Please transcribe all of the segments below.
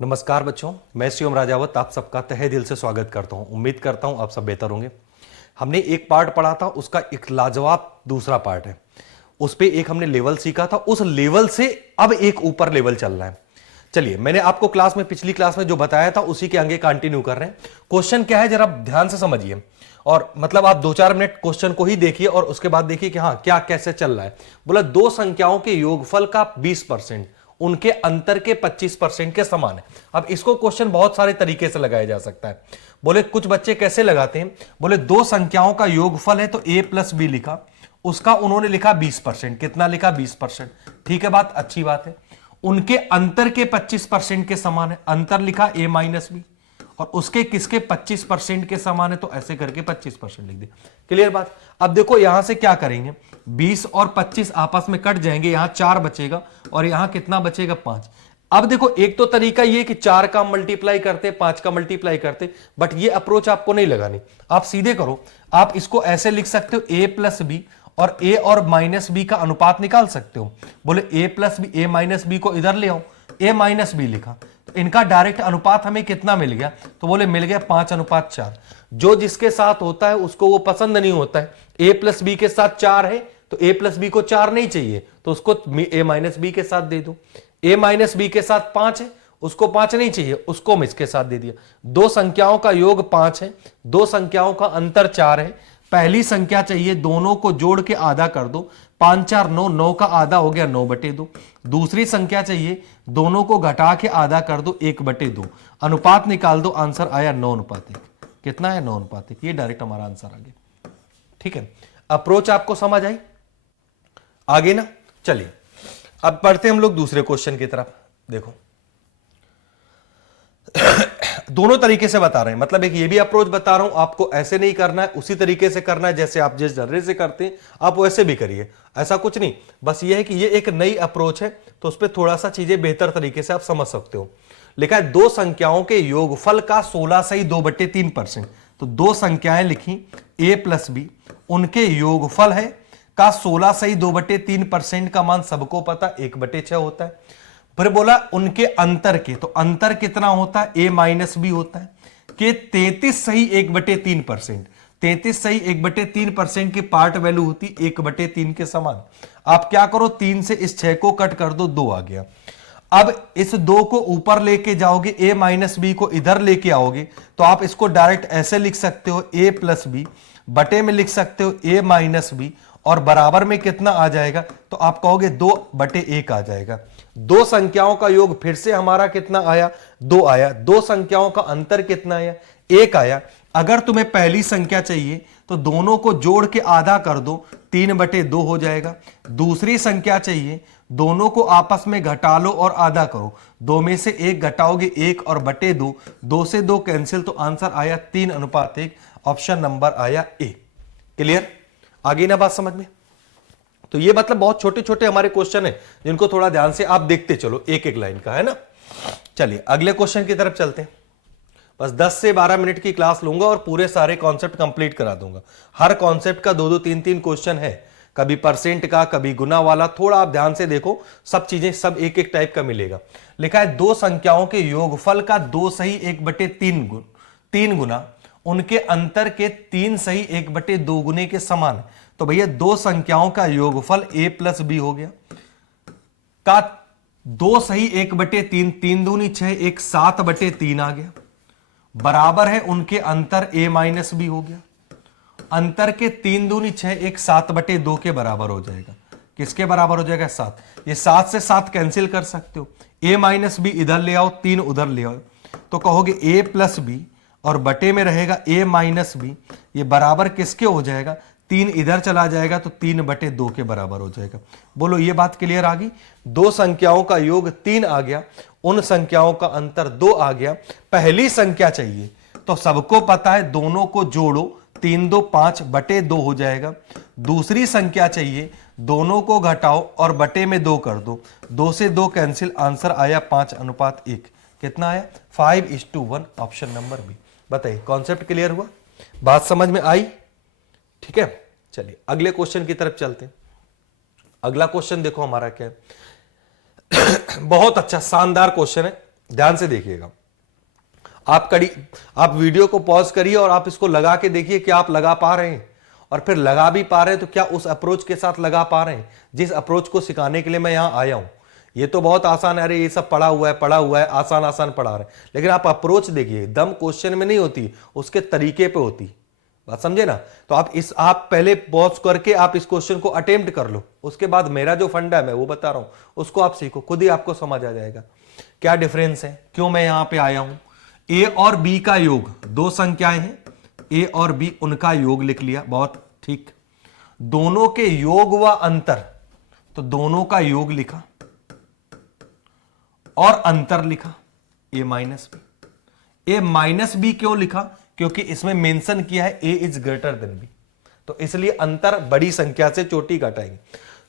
नमस्कार बच्चों, मैं शिवम राजावत आप सबका तहे दिल से स्वागत करता हूं। उम्मीद करता हूं आप सब बेहतर होंगे। हमने एक पार्ट पढ़ा था, उसका एक लाजवाब दूसरा पार्ट है। उस पे एक हमने लेवल सीखा था, उस लेवल से अब एक ऊपर लेवल चल रहा है। चलिए, मैंने आपको क्लास में पिछली क्लास में जो बताया था उसी के आगे कंटिन्यू कर रहे हैं। क्वेश्चन क्या है जरा ध्यान से समझिए, और मतलब आप 2-4 मिनट क्वेश्चन को ही देखिए और उसके बाद देखिए कि हाँ क्या कैसे चल रहा है। बोला दो संख्याओं के योगफल का 20% उनके अंतर के 25% के समान है। अब इसको क्वेश्चन बहुत सारे तरीके से लगाया जा सकता है। बोले कुछ बच्चे कैसे लगाते हैं, बोले दो संख्याओं का योगफल है तो a प्लस बी लिखा, उसका उन्होंने लिखा 20%। कितना लिखा? 20%। ठीक है, बात अच्छी बात है। उनके अंतर के 25% के समान है, अंतर लिखा a माइनस बी, और उसके किसके 25% के समान है, तो ऐसे करके 25% लिख दिया। क्लियर बात। अब देखो यहां से क्या करेंगे, 20 और 25 आपस में कट जाएंगे, यहां 4 बचेगा और यहां कितना बचेगा? 5। अब देखो एक तो तरीका ये कि 4 का मल्टीप्लाई करते, 5 का मल्टीप्लाई करते, बट ये अप्रोच आपको नहीं लगानी। आप सीधे करो, आप इसको ऐसे लिख सकते हो a प्लस बी, और a और माइनस बी का अनुपात निकाल सकते हो। बोले a plus B, a minus B को इधर ले आओ, a माइनस बी लिखा, इनका डायरेक्ट अनुपात हमें कितना मिल गया? तो बोले मिल गया 5:4। जो जिसके साथ होता है उसको वो पसंद नहीं होता है। a प्लस बी के साथ 4 है तो a प्लस बी को 4 नहीं चाहिए, तो उसको a माइनस बी के साथ दे दो। a माइनस बी के साथ 5 है, उसको 5 नहीं चाहिए, उसको हम इसके साथ दे दिया। दो संख्याओं का योग 5 है, दो संख्याओं का अंतर 4 है। पहली संख्या चाहिए, दोनों को जोड़ के आधा कर दो, 5×4 9, 9 का आधा हो गया 9/2। दूसरी संख्या चाहिए, दोनों को घटा के आधा कर दो, 1/2। अनुपात निकाल दो, आंसर आया 9:1। कितना है? 9:1। ये डायरेक्ट हमारा आंसर आ गया। ठीक है, अप्रोच आपको समझ आई? आगे ना, चलिए अब पढ़ते हम लोग दूसरे क्वेश्चन की तरफ। देखो दोनों तरीके से बता रहे हैं, मतलब एक ये भी अप्रोच बता रहा हूं आपको, ऐसे नहीं करना है, उसी तरीके से करना है जैसे आप जिस जर्रे से करते हैं आप वैसे भी करिए, ऐसा कुछ नहीं। बस ये है कि ये एक नई अप्रोच है तो उस पर थोड़ा सा चीजें बेहतर तरीके से आप समझ सकते हो। लिखा है दो संख्याओं के योगफल का 16/2/3%। तो दो संख्याएं लिखी a प्लस बी, उनके योगफल है का 16/2/3% का मान सबको पता 1/6 होता है। फिर बोला उनके अंतर के, तो अंतर कितना होता है? a माइनस बी होता है कि 33 सही 1/3%। 33 सही 1/3% की पार्ट वैल्यू होती 1/3 के समान। आप क्या करो, 3 से इस 6 को कट कर दो, 2 आ गया। अब इस 2 को ऊपर लेके जाओगे, a माइनस बी को इधर लेके आओगे, तो आप इसको डायरेक्ट ऐसे लिख सकते हो, a प्लस बी बटे में लिख सकते हो a माइनस बी, और बराबर में कितना आ जाएगा? तो आप कहोगे 2/1 आ जाएगा। दो संख्याओं का योग फिर से हमारा कितना आया? 2 आया। दो संख्याओं का अंतर कितना आया? 1 आया। अगर तुम्हें पहली संख्या चाहिए तो दोनों को जोड़ के आधा कर दो, 3/2 हो जाएगा। दूसरी संख्या चाहिए, दोनों को आपस में घटा लो और आधा करो, 2 में से 1 घटाओगे 1 और बटे 2, 2 से 2 कैंसिल, तो आंसर आया 3:1। ऑप्शन नंबर आया ए। क्लियर? आगे ना बात समझ में? तो ये मतलब बहुत छोटे छोटे हमारे क्वेश्चन है जिनको थोड़ा ध्यान से आप देखते चलो, एक एक लाइन का है ना। चलिए अगले क्वेश्चन की तरफ चलते हैं। बस 10 से 12 मिनट की क्लास लूंगा और पूरे सारे कॉन्सेप्ट कंप्लीट करा दूंगा। हर कॉन्सेप्ट का 2-2 3-3 क्वेश्चन है, कभी परसेंट का, कभी गुना वाला। थोड़ा आप ध्यान से देखो, सब चीजें सब एक एक टाइप का मिलेगा। लिखा है दो संख्याओं के योगफल का 2 सही 1/3 गुना उनके अंतर के 3 सही 1/2 गुने के समान है। तो भैया दो संख्याओं का योगफल a प्लस बी हो गया का 2 सही 1/3, 3 दूनी 6, 1 7/3 आ गया, बराबर है उनके अंतर a माइनस बी हो गया। अंतर के 3 दूनी 6, 1 7/2 के बराबर हो जाएगा। किसके बराबर हो जाएगा? 7। ये 7 से 7 कैंसिल कर सकते हो, a माइनस बी इधर ले आओ, 3 उधर ले आओ, तो कहोगे a प्लस बी और बटे में रहेगा a माइनस बी, ये बराबर किसके हो जाएगा? 3 इधर चला जाएगा तो 3/2 के बराबर हो जाएगा। बोलो ये बात क्लियर आ गई? दो संख्याओं का योग 3 आ गया, उन संख्याओं का अंतर 2 आ गया। पहली संख्या चाहिए तो सबको पता है, दोनों को जोड़ो, 3×2 5/2 हो जाएगा। दूसरी संख्या चाहिए, दोनों को घटाओ और बटे में 2 कर दो, 2 से 2 कैंसिल, आंसर आया 5:1। कितना आया? 5:1। Option number B. बताइए कॉन्सेप्ट क्लियर हुआ? बात समझ में आई? ठीक है, चलिए अगले क्वेश्चन की तरफ चलते हैं। अगला क्वेश्चन देखो हमारा क्या है। बहुत अच्छा शानदार क्वेश्चन है, ध्यान से देखिएगा, आप वीडियो को पॉज करिए और आप इसको लगा के देखिए कि आप लगा पा रहे हैं, और फिर लगा भी पा रहे हैं तो क्या उस अप्रोच के साथ लगा पा रहे हैं जिस अप्रोच को सिखाने के लिए मैं यहां आया हूं। ये तो बहुत आसान है, अरे ये सब पढ़ा हुआ है, आसान आसान पढ़ा रहे हैं, लेकिन आप अप्रोच देखिए, दम क्वेश्चन में नहीं होती, उसके तरीके पे होती। बात समझे ना? तो आप पहले पॉज करके आप इस क्वेश्चन को अटेम्प्ट कर लो, उसके बाद मेरा जो फंडा है मैं वो बता रहा हूं, उसको आप सीखो, खुद ही आपको समझ आ जाएगा क्या डिफरेंस है, क्यों मैं यहां पे आया हूं। ए और बी का योग, दो संख्याएं हैं, ए और बी, उनका योग लिख लिया, बहुत ठीक। दोनों के योग व अंतर, तो दोनों का योग लिखा और अंतर लिखा, ए माइनस बी। ए माइनस बी क्यों लिखा? क्योंकि इसमें मेंशन किया है ए इज ग्रेटर देन बी, तो इसलिए अंतर बड़ी संख्या से छोटी घटाएंगे।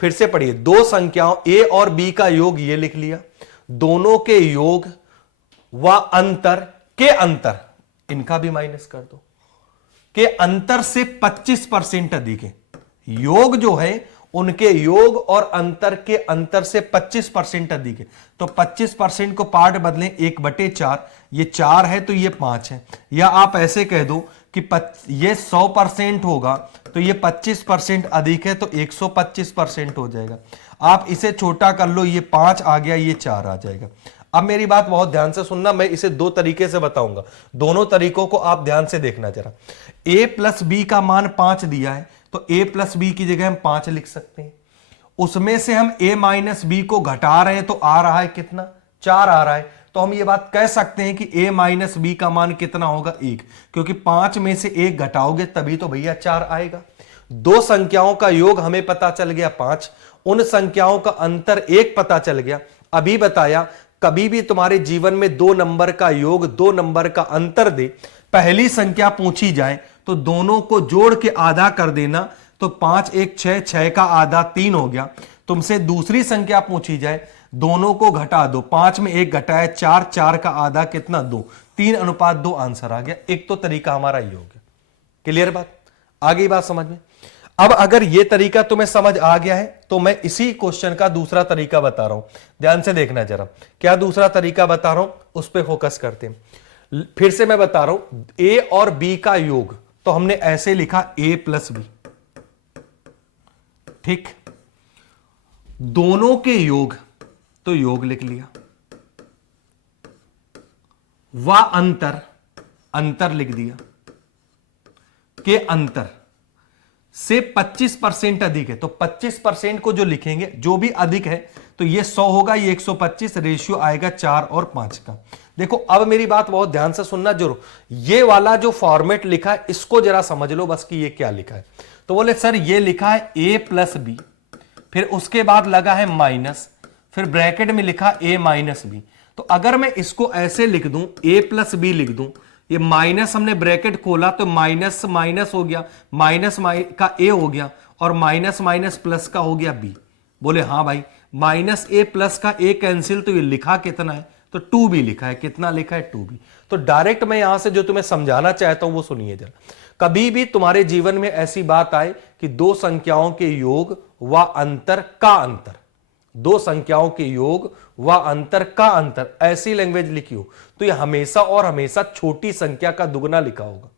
फिर से पढ़िए, दो संख्याओं ए और बी का योग ये लिख लिया, दोनों के योग व अंतर के अंतर, इनका भी माइनस कर दो, के अंतर से 25% अधिक है। योग जो है उनके योग और अंतर के अंतर से 25% अधिक है, तो 25% को पार्ट बदलें, 1/4, ये 4 है तो ये 5 है, या आप ऐसे कह दो कि ये 100% होगा तो ये 25% अधिक है, तो 125% हो जाएगा। आप इसे छोटा कर लो, ये 5 आ गया, ये 4 आ जाएगा। अब मेरी बात बहुत ध्यान से सुनना, मैं इसे दो तरीके से बताऊंगा, दोनों तरीकों को आप ध्यान से देखना जरा। a प्लस बी का मान 5 दिया है, तो a प्लस बी की जगह हम 5 लिख सकते हैं। उसमें से हम a माइनस बी को घटा रहे हैं, तो आ रहा है कितना? 4 आ रहा है, तो हम ये बात कह सकते हैं कि a माइनस बी का मान कितना होगा? 1, क्योंकि 5 में से 1 घटाओगे तभी तो भैया 4 आएगा। दो संख्याओं का योग हमें पता चल गया 5, उन संख्याओं का अंतर 1 पता चल गया। अभी बताया, कभी भी तुम्हारे जीवन में 2 नंबर का योग 2 नंबर का अंतर दे, पहली संख्या पूछी जाए तो दोनों को जोड़ के आधा कर देना, तो 5 1 6, 6 का आधा 3 हो गया। तुमसे दूसरी संख्या पूछी जाए, दोनों को घटा दो, 5 में 1 घटाया 4, 4 का आधा कितना? 2, 3:2 आंसर आ गया। एक तो तरीका हमारा ये हो गया। क्लियर बात? आ गई बात समझ में? अब अगर यह तरीका तुम्हें समझ आ गया है तो मैं इसी क्वेश्चन का दूसरा तरीका बता रहा हूं, ध्यान से देखना जरा। क्या दूसरा तरीका बता रहा हूं, उस पर फोकस करते हैं। फिर से मैं बता रहा हूं, ए और बी का योग, तो हमने ऐसे लिखा a प्लस बी, ठीक। दोनों के योग, तो योग लिख लिया, व अंतर, अंतर लिख दिया, के अंतर से 25% अधिक है, तो 25% को जो लिखेंगे, जो भी अधिक है, तो ये 100 होगा, ये 125, रेशियो आएगा 4 और 5 का। देखो अब मेरी बात बहुत ध्यान से सुनना जरूर, ये वाला जो फॉर्मेट लिखा है इसको जरा समझ लो बस कि ये क्या लिखा है। तो बोले सर ये लिखा है a प्लस बी, फिर उसके बाद लगा है माइनस, फिर ब्रैकेट में लिखा a माइनस बी। तो अगर मैं इसको ऐसे लिख दूं, a प्लस बी लिख दूं, ये माइनस हमने ब्रैकेट खोला तो माइनस माइनस हो गया, माइनस का a हो गया, और माइनस माइनस प्लस का हो गया b। बोले हाँ भाई, माइनस a प्लस का a कैंसिल, तो ये लिखा कितना है? तो 2b लिखा है। कितना लिखा है? 2b। तो डायरेक्ट मैं यहां से जो तुम्हें समझाना चाहता हूं वो सुनिए जरा। कभी भी तुम्हारे जीवन में ऐसी बात आए कि दो संख्याओं के योग व अंतर का अंतर, दो संख्याओं के योग व अंतर का अंतर, ऐसी लैंग्वेज लिखी हो, तो यह हमेशा और हमेशा छोटी संख्या का दुगना लिखा होगा।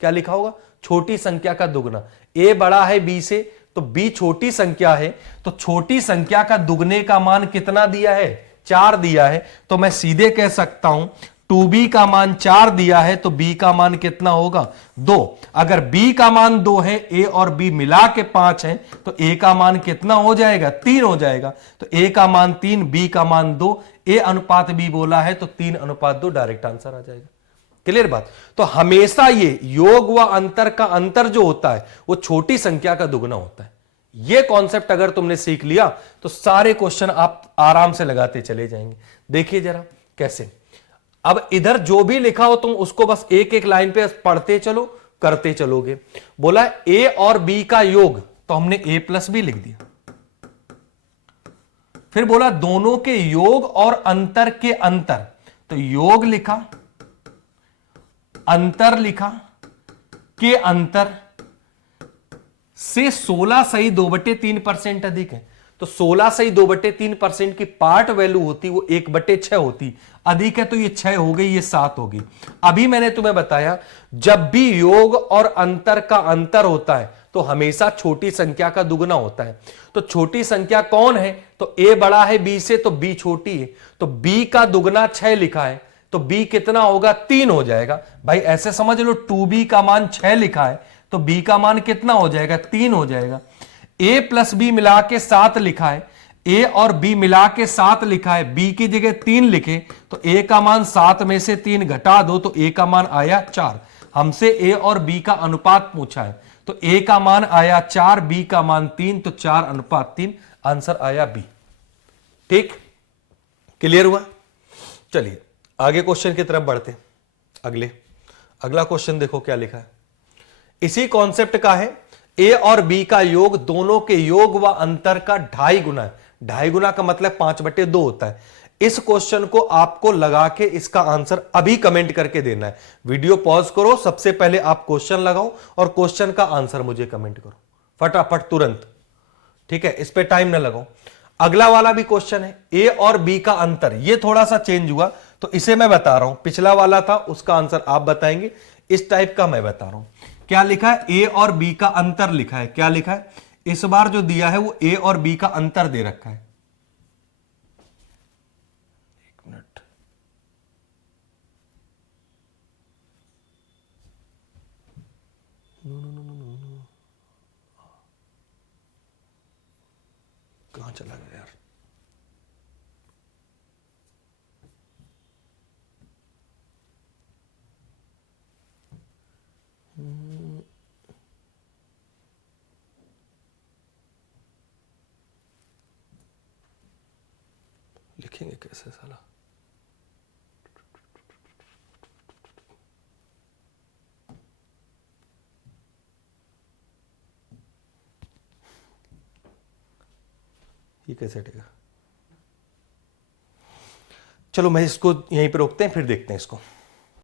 क्या लिखा होगा? छोटी संख्या का दुगना। a बड़ा है b से, तो b छोटी संख्या है, तो छोटी संख्या का दुगने का मान कितना दिया है? 4 दिया है। तो मैं सीधे कह सकता हूं 2b का मान 4 दिया है, तो b का मान कितना होगा? 2। अगर b का मान 2 है, a और b मिला के 5 है, तो a का मान कितना हो जाएगा? 3 हो जाएगा। तो a का मान 3, b का मान 2, a अनुपात b बोला है, तो 3:2 डायरेक्ट आंसर आ जाएगा। क्लियर बात? तो हमेशा ये योग व अंतर का अंतर जो होता है वो छोटी संख्या का दुगना होता है। ये कॉन्सेप्ट अगर तुमने सीख लिया तो सारे क्वेश्चन आप आराम से लगाते चले जाएंगे। देखिए जरा कैसे। अब इधर जो भी लिखा हो तुम उसको बस एक एक लाइन पे पढ़ते चलो, करते चलोगे। बोला a और b का योग, तो हमने a प्लस बी लिख दिया। फिर बोला दोनों के योग और अंतर के अंतर, तो योग लिखा, अंतर लिखा, के अंतर से 16 सही 2/3% अधिक है। तो 16 से ही 2/3% की पार्ट वैल्यू होती वो 1/6 होती, अधिक है तो ये 6 हो गई, ये 7 होगी। अभी मैंने तुम्हें बताया जब भी योग और अंतर का अंतर होता है तो हमेशा छोटी संख्या का दुगना होता है। तो छोटी संख्या कौन है, तो a बड़ा है b से, तो b छोटी है, तो b का दुगना 6 लिखा है, तो b कितना होगा, 3 हो जाएगा। भाई ऐसे समझ लो 2b का मान 6 लिखा है तो b का मान कितना हो जाएगा, 3 हो जाएगा। a प्लस b मिला के 7 लिखा है, a और b मिला के 7 लिखा है, b की जगह 3 लिखे तो a का मान 7 में से 3 घटा दो तो a का मान आया 4। हमसे a और b का अनुपात पूछा है तो a का मान आया 4, b का मान 3, तो 4:3, आंसर आया b। ठीक, क्लियर हुआ। चलिए आगे क्वेश्चन की तरफ बढ़ते हैं। अगला क्वेश्चन देखो क्या लिखा है, इसी कॉन्सेप्ट का है। a और b का योग दोनों के योग व अंतर का 2.5 गुना है। 2.5 गुना का मतलब 5/2 होता है। इस क्वेश्चन को आपको लगा के इसका आंसर अभी कमेंट करके देना है। वीडियो पॉज करो, सबसे पहले आप क्वेश्चन लगाओ और क्वेश्चन का आंसर मुझे कमेंट करो फटाफट तुरंत, ठीक है, इस पे टाइम ना लगाओ। अगला वाला भी क्वेश्चन है, a और b का अंतर, ये थोड़ा सा चेंज हुआ तो इसे मैं बता रहा हूं। पिछला वाला था उसका आंसर आप बताएंगे, इस टाइप का मैं बता रहा हूं। क्या लिखा है, a और b का अंतर लिखा है। क्या लिखा है, इस बार जो दिया है वो a और b का अंतर दे रखा है। एक मिनट, कहां चला गया यार। लिखेंगे कैसे साला, ये कैसे हटेगा। चलो मैं इसको यहीं पे रोकते हैं, फिर देखते हैं इसको।